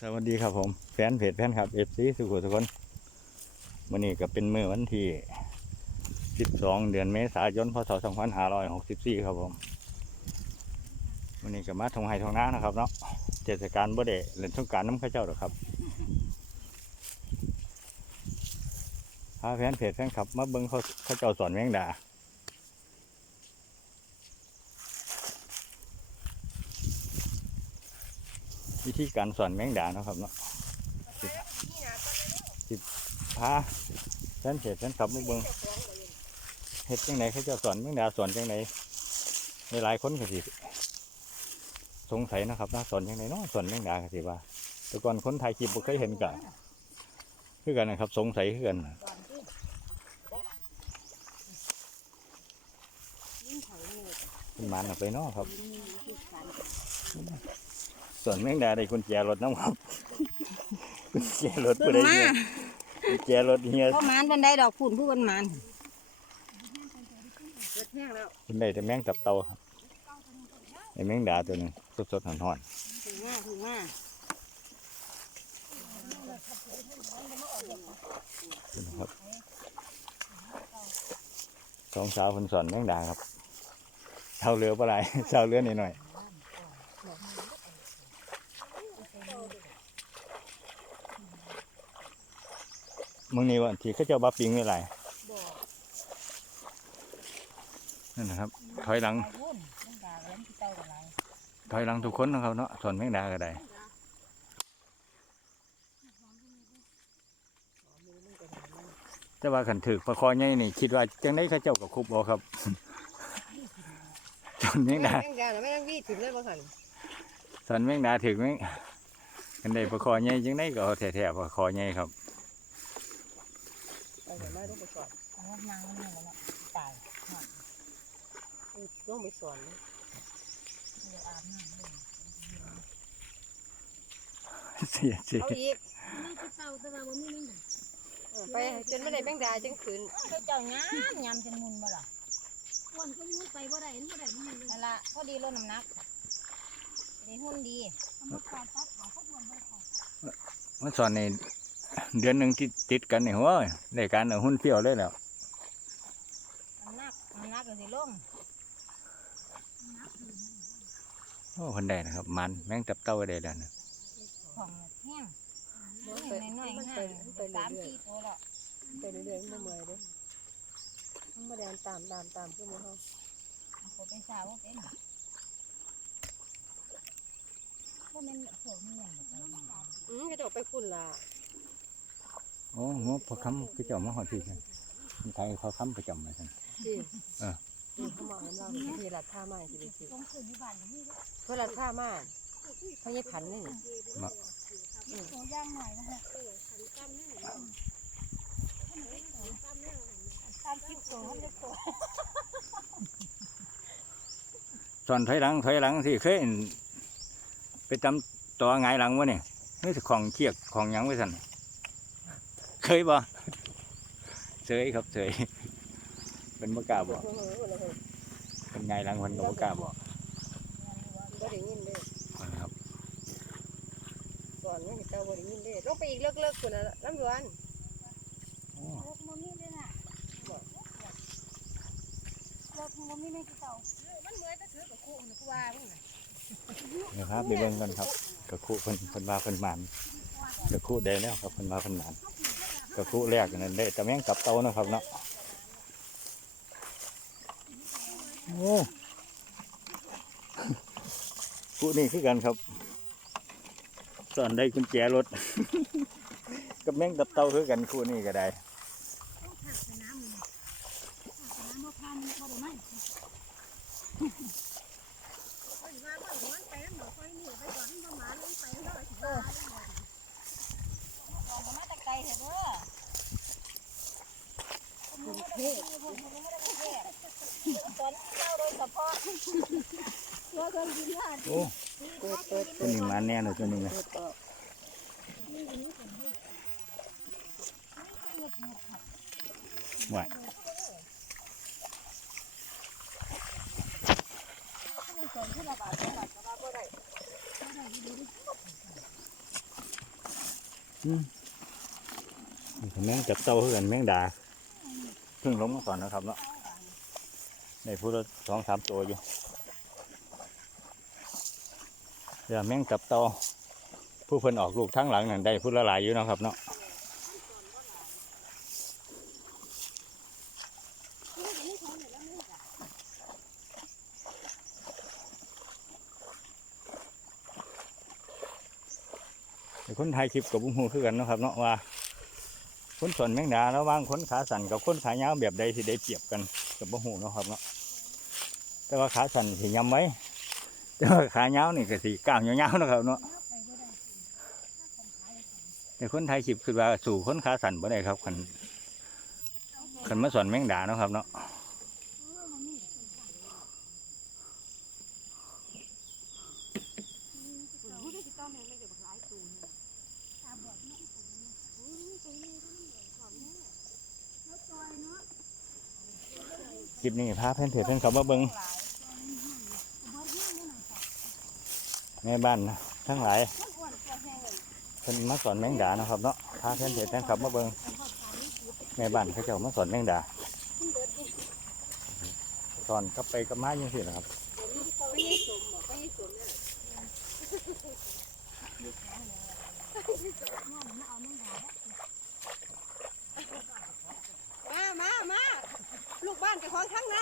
สวัสดีครับผมแฟนเพจแฟนครับเอฟซีสุขุทุกคนวันนี้ก็เป็นมือวันที่ 12 เดือนเมษายนพศ2564 ครับผมวันนี้ก็มาทงไห้ทงน้านะครับเนาะเทศกาลบ่ได้เล่นสงการน้ำข้าเจ้าหรอครับพาแฟนเพจแฟนคลับมาเบิ่งเขาเขาเจ้าสอนแมงดา วิธีการสอนแมงดาเนาะครับเนาะสิบพาแฟนเพจแฟนคลับมาเบิงเฮ็ดจังไดเขาจะสอนแมงดาสอนจังไดในหลายคนก็สิสงสัยนะครับนะสอนจังไดเนาะสอนแมงดาก็สิว่า แต่ก่อนคนถ่ายคลิปบ่เคยเห็นก็คือกันนะครับ สงสัยคือกันยิ่งไถเนื้อคุณมานเอาไปเนาะครับ ยิ่งมีวิธีการสอนแมงดาได้กุญแจรถน้ำครับกุญแจรถเพิ่ผู้งใดมาเฮียกุญแจรถเฮียพ่อมานบันไดดอกฝุ่นผู้บันมานเกิดแห้งแล้วคุณได้แต่แมงตับเตาครับไอ้แมงดาตัวหนึงสดๆหอนๆถึงมาถึงมานะครับสองสาวคนสอนแมงดาครับเช่าเรือปะไรเช่าเรือนิดหน่อย มึงนี่วันที่เขาเจ้าบาปิงไม่ไรนั่นนะครับ ถอยหลังวุ่นต้องด่าเลี้ยงที่เต้าอะไรถอยหลังทุกคนนะครับเนาะสอนแมงดาก็ได้แต่ว่าขันถือประคอใหญ่นี่คิดว่าจังได้เขาเจ้ากับคุบเอาครับสอนแมงดาแม่งดาไม่ต้องวีถึงเลยบ่สันสอนแมงดาถึงแมงกันได้ประคอใหญ่จังได้ก็เอาแท้ๆประคอใหญ่ครับ ไปเห็นไหมต้องไปสอนนางนี่แล้วเนาะตายต้องไปสอนอาบน้ำเสียเสียเอาอีกนี่คือเต่าแต่ว่าบ่มีแมงดาไปจนไม่ได้แมงดาจังขืนเจ้าย้ำย้ำจนมุนบ่ล่ะอ้วนก็มุนไปบ่ได้มันบ่ได้มันเลยนั่นละพอดีลดน้ำหนักได้หุ่นดีเอามาขาดตัดเอาเขาอ้วนบ่เขามันสอนใน เดือนหนึ่งที่ติดกันนี่โว้ยได้การเอาหุ้นเปรี้ยวเลยแล้วน้ำหนักน้ำหนักก็สิลงโอ้คนได้นะครับ มันแมงตับเต้าก็ได้แล้วนะของแห้งน้อยๆห้างสามสี่ตัวแล้วไปเรื่อยๆมันบ่เมื่อยเด้มันบ่แดนตามตามตามคือหมู่เฮาผมไปสาวว่าเป็นว่ามันพวกนี้อย่างแบบนี้อืมกระจกไปพุ่นล่ะ โอ้งบพอคำคือเจ้ามาหอดที่กันคนไทยเขาคำประจำมาสั่นที่เออนี่เขามาน้ำเราที่รัดท่ามาสิได้สิต้องคืนที่บ้านก็มีเพิ่นรัดท่ามาเขายี่พันนี่นี่ตัวย่างหน่อยนะคะตามคลิปตัวเขาเรียกตัวสอนถอยหลังถอยหลังสิเคยเห็นไปตำตัวไงายหลังวะเนี่ยนี่สิของเคียกของหยังไว้สั่น เคยบ่เสยครับเสยเป็นมกล้าบอกเพิ่นเพิ่นเพิ่นเป็นไงายหลังคนก็บ่กล้าบอกบ่ได้ยินเด้นะครับสอนยังเจ้าบ่ได้ยินเด้ลงไปอีกเลิกๆพุ่นน่ะลำดวนโอ้รถมันมีเลยน่ะรถมันมีแม่กี่เต่ามันเมื่อยแต่ถือกับคู่น่ะกูว่ามึงน่ะนะครับไปเบิ่งกันครับกระคู่เพิ่นเพิ่นว่าเพิ่นหมันกระคู่ได้แล้วครับเพิ่นว่าเพิ่นหมัน กระคู่แรกนั่นได้แต่แม่งกับเตานะครับเนาะโอ้คู่นี่คือกันครับสอนได้กุญแจรถ กับแม่งกับเตาคือกันคู่นี้ก็ได้ ต้องขาดสนามนี่สนามบ่พันบ่ได้ไหม เพิ่นว่ามันหวนไปนำดอกไฟนี่ไปก่อนมันบ่มาลงไปเลย ออกมาตะไกลเถอะเด้อ เท่ ตอนเจ้าโดยเฉพาะ โอ้เปิดเปิดตัวนี้มาแน่เลยตัวนี้นะเปิดออกไหนูนะบาทสองบาทก็ว่าบ่ได้อืมนี่คือแมงจับเต่าคือกันแมงดาเพิ่งลงมาก่อนนะครับเนาะ ในพูดละสองสามตัวอยู่เดี๋ยวแมงจับต่าผู้เพิ่นออกลูกทั้งหลังนั่นได้พูดละหลายอยู่นะครับเนาะคนไทยคลิปกับบุ้งหูคือกันนะครับเนาะว่าคนส่วนแมงดาระหว่างคนขาสั่นกับคนขายาวแบบใดสิได้เปรียบกันกับบุ้งหูนะครับเนาะ แต่ว่าขาสั่นสิยำไว้แต่ว่าขาเงานี่ก็สิก้าเงาๆเนะครับเนาะแต่คนไทยขีบคือว่าสู่คนขาสั่นบ่ได้ครับคันคันมาสอนแมงดาเนาะครับเนาะ ปนี้พาเพื่อนเถื่อนเพื่นเขามาเบิงแม่บ้านนะทั้งหลายเพิ่นมาสอนแมงดานะครับเนาะพาเพื่อนเถื่อนเพื่นเขามาเบิงแม่บ้านเขาเจ้ามาสอนแมงดาสอนก็ไปกับมาอย่างสินะครับ ไปยี่สมบอกไปยี่สมนั่นมามามาลูกบ้า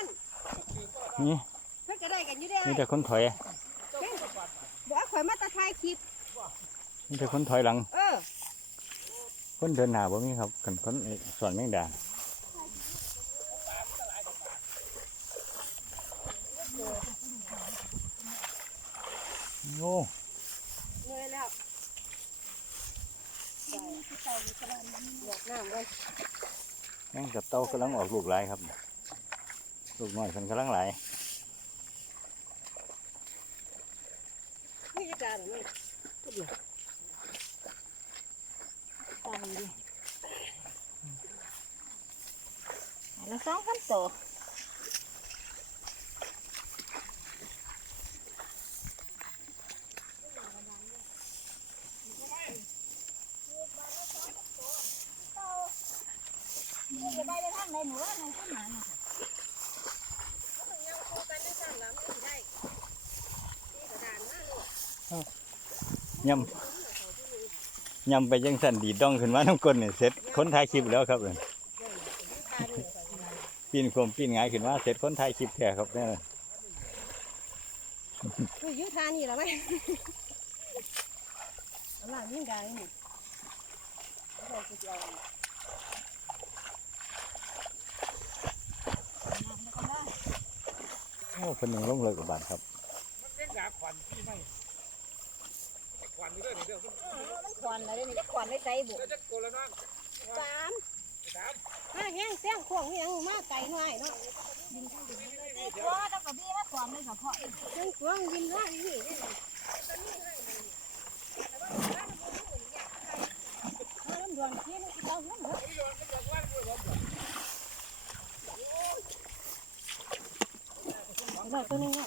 นกับของทั้งนั้นนี่เพิ่นก็ได้กันอยู่ได้มีแต่คนถอยบอกข่อยมาตะทายคลิปมีแต่คนถอยหลัง เออคนเดินหน้าบ่มีครับกันคนสอนแมงดาโอ้เงยแล้วหยอกน้ำเลย แมงกับเต้ากำลังออกลูกหลายครับ ลูกน้อยเพิ่นกำลังไหลนี่จะจ่าหรือไม่ตายดิแล้วสองพันตัวจะไปได้ทางไหนหนูว่าในต้นหมาน่ ย่ำย่ำไปยังสั่นดีดดองขึ้นมาน้ำก้นเนี่ยเสร็จคนถ่ายคลิปแล้วครับเนี่ยตาเนี่ยปีนโคมปีนหงายขึ้นมาเสร็จคนถ่ายคลิปแท้ครับเนี่ยอุ้ยยุทานี่ละไหมเอาล่ะยิ่งกายนี่เอาไปกูจะเอาโอ้คนหนึ่งลงเลยกับบาทครับมันควันอะไรนี่จะควันได้ใจบุสามมาแห้งเสียงขวงนี่ยังมาไก่หน่อยเนาะนี่ตัวแล้วก็พี่มาควันเลยเฉพาะเสียงขวงยินว่านี่มาลำดวนที่มันเจ้าเงินเด้อ หน่อยตัวนึงอะ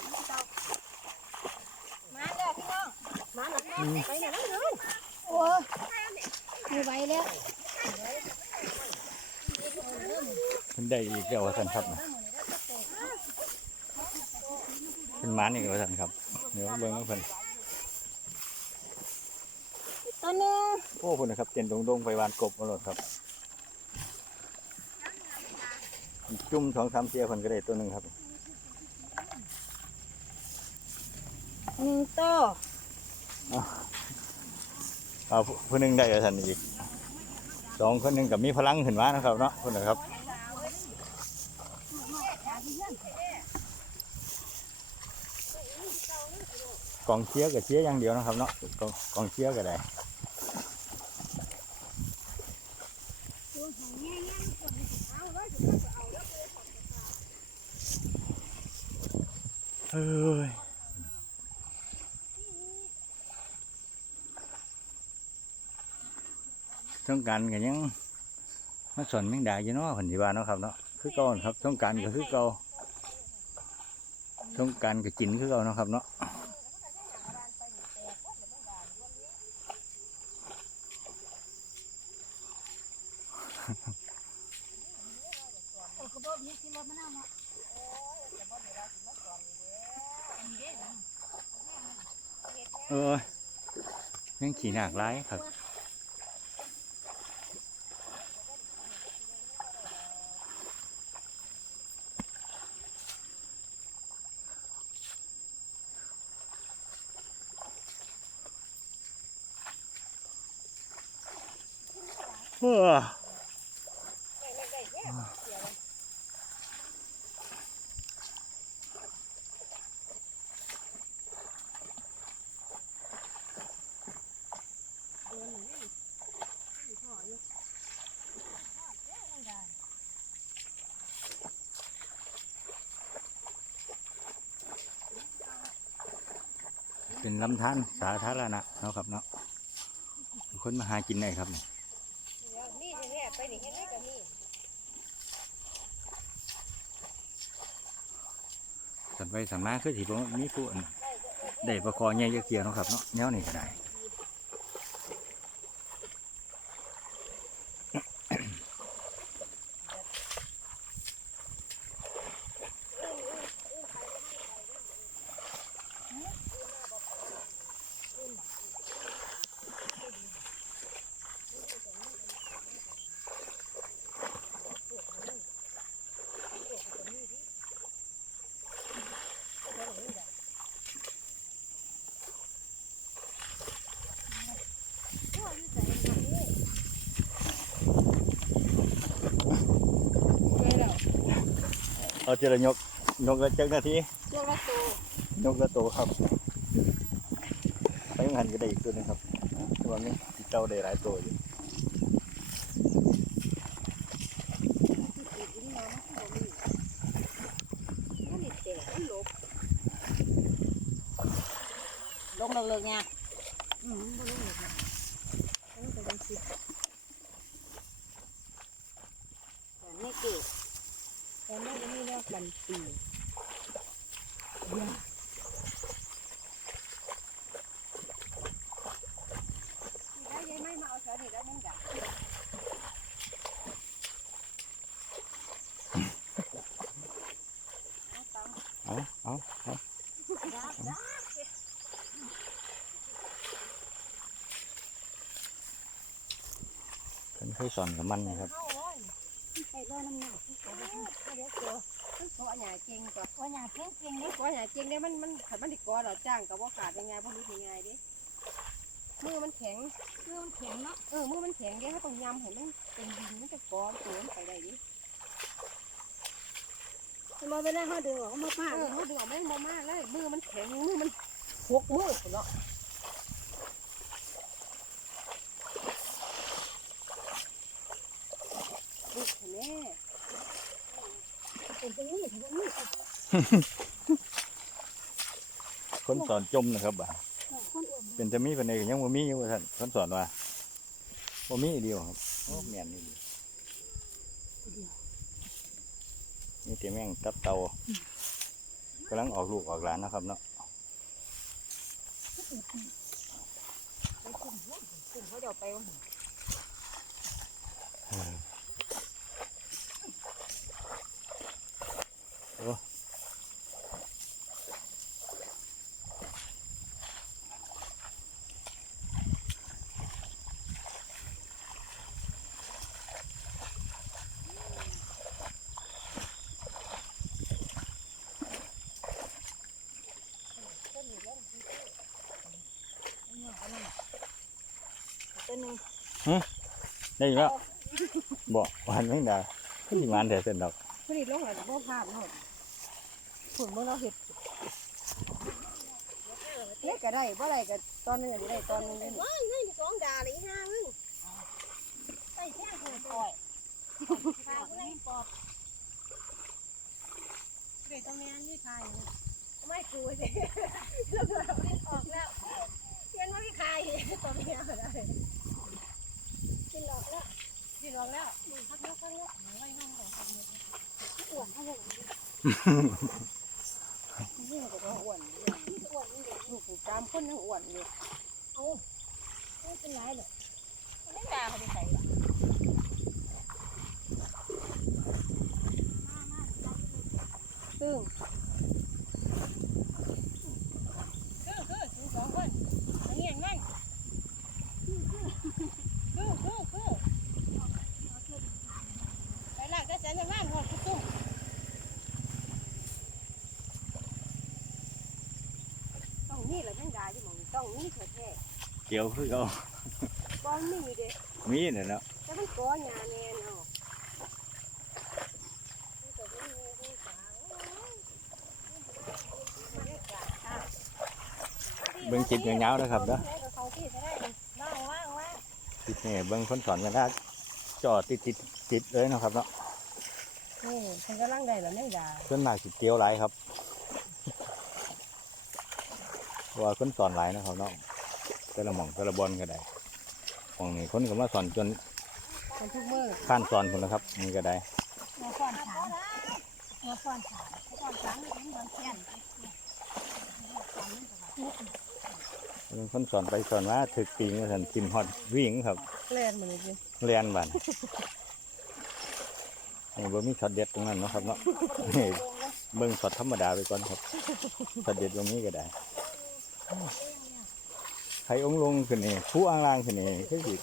มาแล้วพี่น้อง มาหนักแน่ไปไหนแล้วเนาะโอ้ไม่ไหวแล้วเพิ่นได้อีกแล้วว่าสันครับนะเป็นหมันอีกว่าสันครับ เดี๋ยวเบิ่งเพิ่นตัวนึงโอ้เพิ่นนะครับเต้นดงๆไปวานกบมาโลดครับจุ่มสองสามเสียเพิ่นก็ได้ตัวหนึ่งครับ หนึ่งตัวเอาผู้หนึงได้ว่าสันอีกสองคนหนึ่งกับมีพลังขึ้นมานะครับเนาะคนนะครับกองเชียร์กับเชียร์อย่างเดียวนะครับเนาะกองกองเชียร์ก็ได้เฮ้ย ต้องการกันยังมาสอนแมงดาอยู่เนาะผนธิบาเนาะครับเนาะคือเก่าครับต้องการก็คือเก่าต้องการก็กินคือเก่าเนาะครับเนาะโอ้กระบอกนี้ที่รถมะนาวเนาะเออยังขี่หนักร้ายครับ เออเป็นลำธารสาธารณะเนาะครับเนาะคนมาหากินได้ครับนี่ยแท้ๆไปนี่เห็นไหมก็มี สันไปสันมาคือสิบ่มีผู้อั่นได้ประคอใหญ่จักเกียวเนาะครับเนาะแนวนี้ก็ได้ เอาเจรยกยกละจักนาทีเจ้าละตัวยกละโตครับไปหันก็ได้อีกตัวหนึงครับแต่ว่ามีเจ้าได้หลายตัวอยู่มันนี่แตกมันหลบลงเลิกๆไงอืมบ่รู้เลยค่ะ มันก็ยังคิดแต่ไม่เกิด แต่ไม่ได้มีแล้วกันปีได้ยังไม่มาเอาเสือนี่แล้วนั่นจ้ะเอาเอาเอาเพิ่นเคยสอนกับมันนะครับ ไปรอน้ำหนัก เดี๋ยวเจอ เพราะอันใหญ่เก่งกว่าว่าอยากเก่งเก่งๆเด้เพราะอันใหญ่เก่งเนี่ยมันมันขัดมันติดกอเราจ้างกับว่าขาดยังไงพวกนี้ยังไงดิมือมันแข็ง เรื่องมันแข็งเนาะเออมือมันแข็งเดี๋ยวถ้าต้องยำให้มันเป็นดินมันจะกอตัวมันไปได้ดิมันบ่เวลาเฮาดึงออกมาเอปาดอเขาดึงออกไม่มามากเลยมือมันแข็งมือมันหกมือเนาะดูแม่ เป็นจังนี้ถึงนี้ คนสอนจมนะครับบ่าเป็นจะมีเป็นเอกยังบ่มีอยู่ท่านคนสอนว่าบ่มีเดียวครับโอ้แม่นนี่นี่แต่แม่งตับเตากำลังออกลูกออกหลานนะครับเนาะไปคุมหัวคุมเขาเดี๋ยวไปวันหนึ่ง ตัวนึง ได้ยินแล้วบอกวันไม่ได้ขึ้นงานแต่เสร็จดอกผลิตลงหลายบ่พลาดเนาะผลเมื่อเราเห็ดเล็กก็ได้บ่ไรก็ตอนนึงก็ได้ตอนนึงได้ว้ายให้สองดาเลยห้ามึงไปแท้เลยปล่อยปากเลยปอกเด็กตรงนี้นี่ใครไม่กูสิแล้วเราออกแล้วเรียนว่าพี่ใครตอนนี้อะไร กินหลอกแล้วกินหลอกแล้วข้างนอกข้างนอกไม่ห้องของคนเดียวอ้วนเขาอ้วนยิ่งกว่าอ้วนยิ่งอ้วนยิ่งลูกผู้จามคนยังอ้วนอยู่โอ้ไม่เป็นไรหรอกไม่ตาเขาไปใส่หรอกตึ้ง นี่เถอะแท้เกี่ยวคือเขาก้อนนี่เด้มีเนี่ยเนาะแต่มันก้อหยาแน่เนาะมันก็บ่มีผู้สาวบรรยากาศค่ะเบิ่งจิตยาวๆนะครับเนาะให้กับเขาที่จะได้ว่างว่างว่างจิตนี่เบิ่งคนสอนกันได้จอติดติดติดเลยเนาะครับเนาะนี่ฉันกำลังได้แล้วแม่งดาส่วนมากสิเกี่ยวหลายครับเพราะ ว่าคนสอนหลายนะครับเนาะแต่ละหม่องแต่ละบอลก็ได้หม่องนี้คนก็มาสอนจนคนทุกมือข้านสอนคนนะครับนี่ก็ได้หัวฟ้อนสามหัวฟ้อนสามหัวฟ้อนสามนี่เป็นบอลแขนเป็นคนสอนไปสอนมาถึกปีมาสันทิมฮอดวิ่งครับเล่นมันเลยเรียนบันนี่บ่มีช็อตเด็ดตรงนั้นเนาะครับเนาะนี่เบิ่งช็อตธรรมดาไปก่อนครับช็อตเด็ดตรงนี้ก็ได้ ใครองค์ลงขึ้นนี่ผู้อ่างล่างขึ้นนี่คือสิ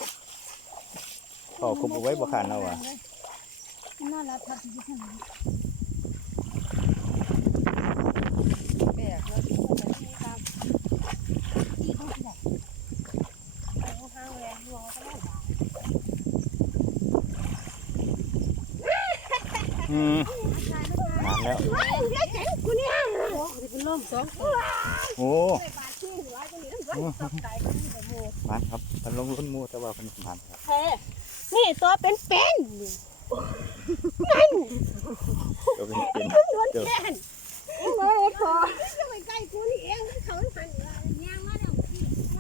ก็คุบเอาไว้บ่ขานเอาอะน่ารักทับที่ข้างหลังแบกแล้วที่มันจะตามที่เขาที่ไหนไปห้างแรงหัวก็ได้อืมนานแล้วกูเนี่ยโอ้ยเป็นลมสองตัวโอ้บาดที่หั หมูมันครับมันลงรุ่นหมูแต่ว่ามันมันครับเฮ้นี่ตัวเป็นเป็นเดี๋ยวเป็นเป็นโดนแขนเลยพอจะไปใกล้กูนี่เองเขาหันยางมาแล้ว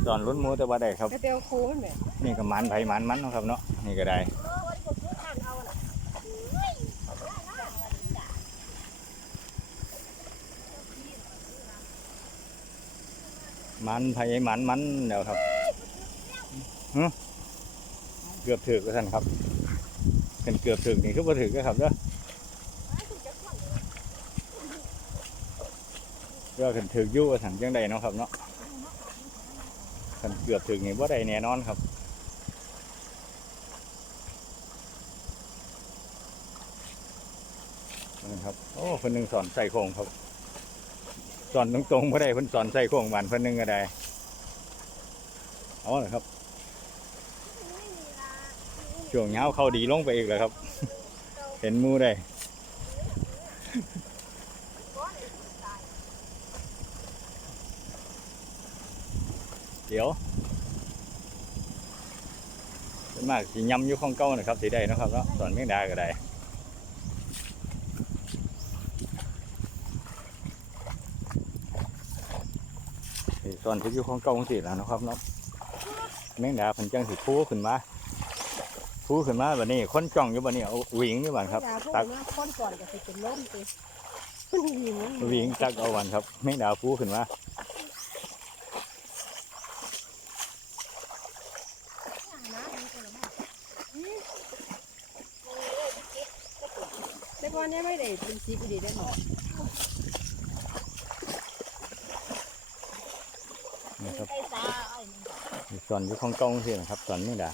สอนรุ่นหมูแต่ว่าได้ครับกระเตียวคูมันแบบนี่ก็มันไผมันมันเนาะครับเนาะนี่ก็ได้ โอ้ยกูซื้อทานเอาน่ะ มันไผมันมันเดี๋ยวครับเกือบถึกแล้วท่านครับเป็นเกือบถึกนี่คือบ่ถึกแล้วครับเด้อเดี๋ยวขึ้นถึกอยู่ว่าสั่นจังใดเนาะครับเนาะคันเกือบถึกนี่บ่ได้แน่นอนครับนะครับโอ้คนหนึ่งสอนใส่โครงครับ สอนตรงๆบ่ได้เพิ่นสอนใส่โครงบานเพิ่นนึงก็ได้เอาละครับ ช่วงเงาเข้าดีลงไปอีกแล้วครับ เห็นมูได้เดี๋ยวเป็นมากสิย้ำยู่ของเก่านะครับสิได้นะครับเนาะสอนเม่งดาก็ได้ สิส่วนที่อยู่ของเก่าของสิแล้วนะครับเนาะแมงดาเพิ่นจังสิฟูขึ้นมาฟูขึ้นมาบัดนี้คนจ้องอยู่บัดนี้เอาวิ่งนี่บัดครับตักคนก่อนก็สิเป็นลมสิมันหิววิ่งตักเอาวันครับแมงดาฟูขึ้นมาแต่ก่อนเนี่ยไม่ได้เป็นซีพีดีได้หมด นี่ครับ ไอ้ตาไอ้ สิส่วนอยู่ของเก่าของสินะครับส่วนแมงดา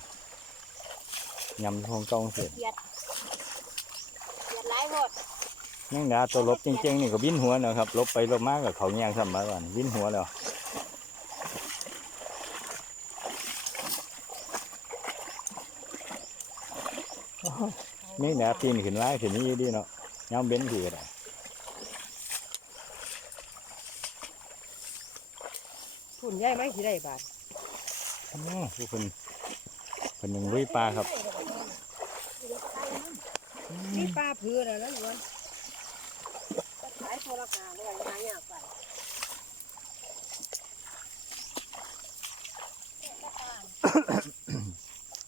ยำอยู่ของเก่าของสิเกียดหลายหมดแมงดาตัวลบจริงๆนี่ก็บินหัวเนาะครับลบไปลบมากับเขาแยงซ้ำมาวันบินหัวแล้วแมงดาปีนขึ้นมาขึ้นนี่ดีเนาะยามเบ้นคือก็ได้หุ่นใหญ่ไหมสิได้บาท โอ้ผู้คนคนหนึ่งลุยปลาครับนี่ปลาเผือนะนั่นวะจะขายโทรศัพท์เลยหายากไป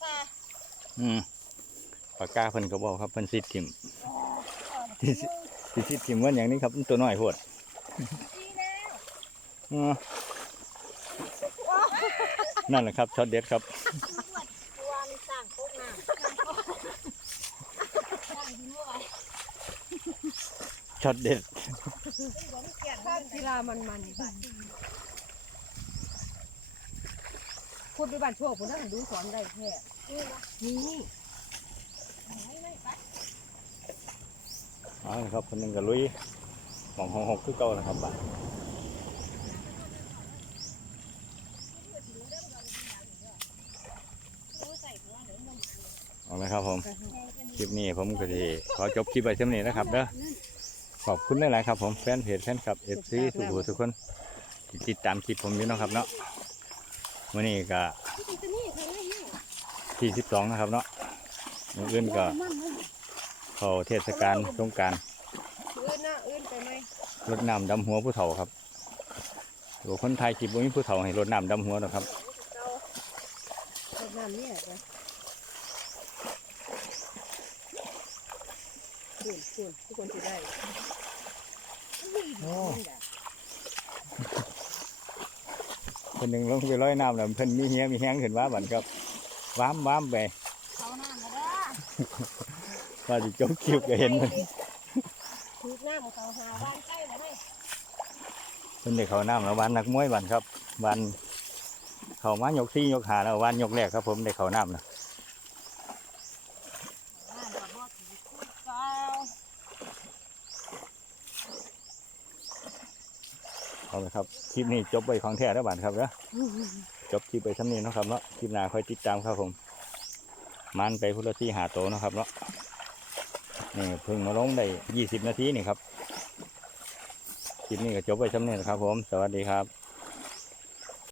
ปลาอืมปากกาเพิ่นก็บอกครับเพิ่นสิทิมที่สิที่สิทิมว่าอย่างนี้ครับมันตัวน้อยโพดดีแล้วอืม นั่นแหละครับช็อตเด็ดครับตัวมันสร้างปุ๊บน้ำสร้างดินว่าไว้ช็อตเด็ดลามันมันพูดไปบ้านโชคผมนั่งดูสอนได้แค่นี่เอาละครับคนหนึ่งก็ลุยหมองหงหกคือเก่านะครับบ้านเอาละครับผม ค ลิปนี้ผมก็จะขอจบคลิปไปเท่านี้นะครับเด้อขอบคุณหลายๆครับผมแฟนเพจแฟนคลับเอฟซีทุกผู้ทุกคนที่ติดตามคลิปผมอยู่เนาะครับเนาะวันนี้ก็ที่สิบสองนะครับเนาะมื้ออื่นก็เข้าเทศกาลสงกรารอื่นนะอื่นไปไหมรดน้ำดำหัวผู้เฒ่าครับหคนไทยคลิปบ่มีผู้เฒ่าให้รดน้ำดำหัวหรอครับ เอาน้ำเนี่ยจ้ะคุณคุณทุกคนจะได้ คน หนึ่งลงไปร้อยน้ำแล้วเพิ่นมีเหี้ยมีแห้งขึ้นว่าบันครับว้ามว้ามไปเขาน้ำมาเด้อว่าสิจบคลิปก็เห็นมันถูกน้ำของเขาหาบ้านใกล้เลยไหมเพิ่นได้เข้าน้ำแล้ววันนักมวยบันครับวันเข้ามายกซี่ยกหาแล้ววันยกแรกครับ ผมได้เข้าน้ำนะ น้ำกับบ่ถือคู่เก่า เอาละ คลิปนี้จบไปของแท้แล้วบานครับเด้อจบคลิปไปซ้ำนี้เนะครับเนาะคลิปหน้าค่อยติดตามครับผม มันไปพุทธที่หาโตนะครับเนาะนี่เพิ่งมาลงได้ยี่สิบนาทีนี่ครับคลิปนี้ก็จบไปซ้ำนี้นะครับผม สวัสดีครับ